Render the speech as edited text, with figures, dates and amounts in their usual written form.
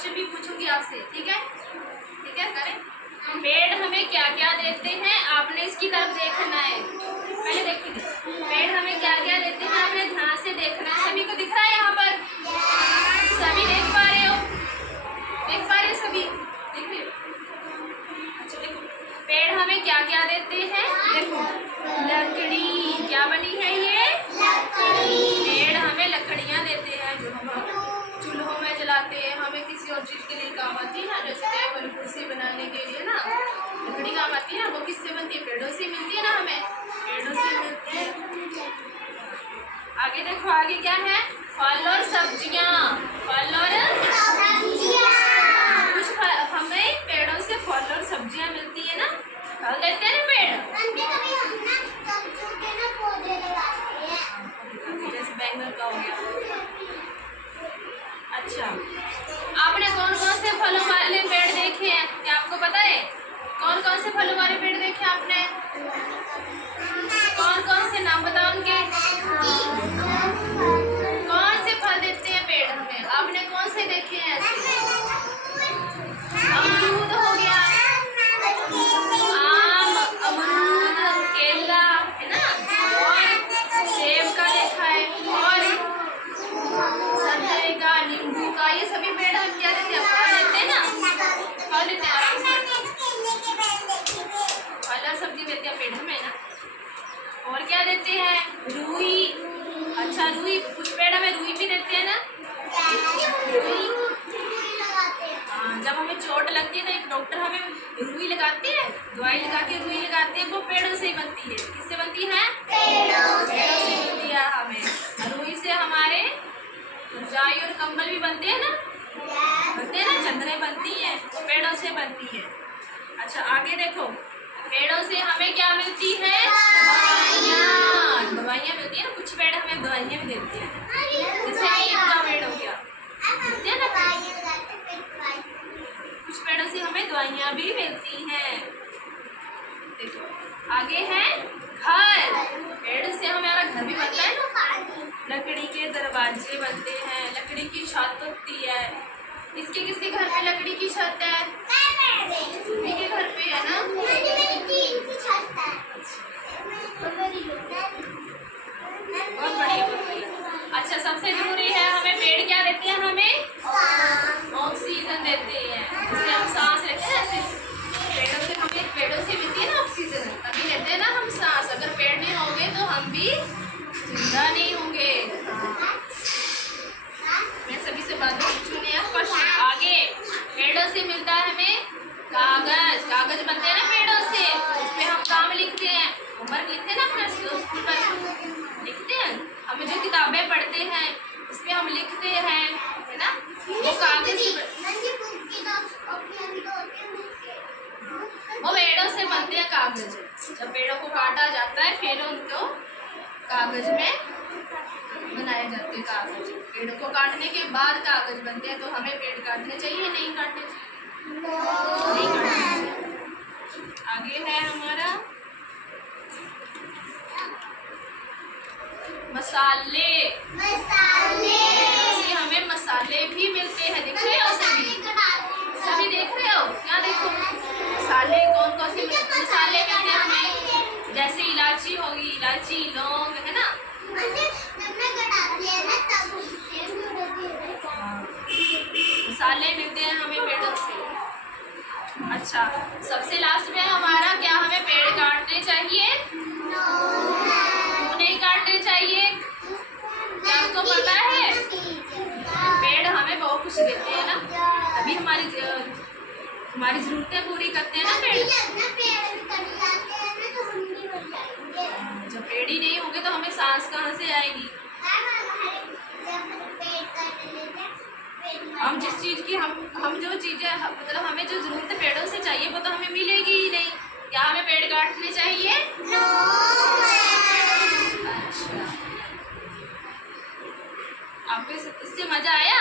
Question भी पूछूंगी आपसे, ठीक है? ठीक है, करें। पेड़ हमें क्या क्या देते हैं, आपने इसकी तरफ देखना है। पहले देखिए पेड़ हमें क्या क्या देते हैं, आपने ध्यान से देखना है। सभी को दिख रहा है यहाँ पर? सभी देख पा रहे हो? देख पा रहे हो सभी? देखिए, अच्छा देखो, पेड़ हमें क्या क्या देते हैं। देखो, लकड़ी, क्या बनी है ये? लकड़ी। पेड़ हमें लकड़ियाँ देते हैं जो हम चूल्हों में जलाते हैं, हमें किसी और चीज़ के लिए काम आती है ना, जैसे टेबल कुर्सी बनाने के लिए ना लकड़ी काम आती है ना, वो किससे बनती है? पेड़ों से मिलती है ना, हमें पेड़ों से मिलती है। आगे देखो, आगे क्या है? फल और सब्जियाँ। फल और कुछ हमें पेड़ों से फल और सब्जियाँ मिलती है ना, फल देते हैं ना पेड़। जैसे बैंगन का हो गया। अच्छा, आपने कौन कौन से फलों वाले पेड़ देखे हैं, क्या आपको पता है? कौन कौन से फलों वाले पेड़ देखे आपने? कौन कौन से नाम बताओ उनके? कौन से फल देते हैं पेड़ हमें, आपने कौन से देखे हैं? अमरूद हो गया, आम, अमरूद, केला है ना, और सेब का देखा है, और संतरे का, नींबू का, ये सभी पेड़ हम क्या देते हैं? फल देते हैं ना, फल देते हैं। फल और सब्जी देते हैं पेड़ हमें ना। और क्या देते हैं? रुई। अच्छा, रुई, कुछ पेड़ हमें रुई भी देते हैं ना। रुई, हाँ, जब हमें चोट लगती है तो एक डॉक्टर हमें रुई लगाते हैं, दवाई लगा के रुई लगाते हैं, वो पेड़ों से ही बनती है। किससे बनती है? पेड़ों से मिलती है हमें। रुई से हमारे रजाई और कंबल भी बनते हैं ना, बनते हैं ना, चादरें बनती हैं, वो पेड़ों से बनती है। अच्छा, आगे देखो, पेड़ों से हमें क्या मिलती है? दवाइयाँ। दवाइयाँ मिलती है ना, कुछ पेड़ हमें दवाइयाँ भी देते हैं, जैसे नीम का पेड़ हो गया, मिलते हैं ना। कुछ पेड़ों से हमें दवाइयाँ भी मिलती हैं। देखो, आगे है घर। पेड़ से हमारा घर भी बनता है ना, लकड़ी के दरवाजे बनते हैं, लकड़ी की छत होती है। किसके किसके घर पे लकड़ी की छत है? सभी के घर पे है ना। बहुत बढ़िया, बहुत बढ़िया। अच्छा, सबसे जरूरी है, हमें पेड़ क्या देते हैं? हमें ऑक्सीजन देते हैं, जिससे हम सांस लेते हैं। ऐसे पेड़ों से हमें, पेड़ों से मिलती है ना ऑक्सीजन, तभी लेते हैं ना हम सांस। अगर पेड़ नहीं होंगे तो हम भी जिंदा नहीं होंगे। मैं सभी से बात पूछूंगी। आगे, पेड़ों से मिलता है हमें कागज। कागज बनते हैं ना पेड़ों से, उसपे हम काम लिखते हैं, होमवर्क लिखते हैं ना अपना स्कूल पर, लिखते हैं। हमें जो किताबें पढ़ते हैं उसपे हम लिखते हैं, है ना, वो कागज वो पेड़ों से बनते हैं कागज। जब पेड़ों को काटा जाता है फिर उनको कागज में बनाए जाते हैं। कागज, पेड़ को काटने के बाद कागज बनते हैं। तो हमें पेड़ काटने चाहिए, नहीं काटने चाहिए? नहीं काटने चाहिए। आगे है हमारा मसाले। हमें मसाले भी मिलते हैं, देख रहे हो सभी? सभी देख रहे हो? क्या देखो, मसाले कौन कौन से मसाले मिलते हैं हमें? जैसे इलायची होगी, इलायची, लौंग, है ना। मसाले मिलते हैं हमें पेड़ों से। अच्छा, सबसे लास्ट में हमारा क्या, हमें पेड़ काटने चाहिए? क्यों नहीं काटने चाहिए? क्या आपको पता है? पेड़ हमें बहुत कुछ देते हैं ना, तभी हमारी जरूरतें पूरी करते हैं ना पेड़। जब पेड़ ही नहीं होंगे तो हमें सांस कहाँ से आएगी? हम जिस चीज़ की हम जो चीज़ें, मतलब हमें जो जरूरत पेड़ों से चाहिए वो तो हमें मिलेगी ही नहीं। क्या हमें पेड़ काटने चाहिए? अच्छा, आपको इससे मजा आया?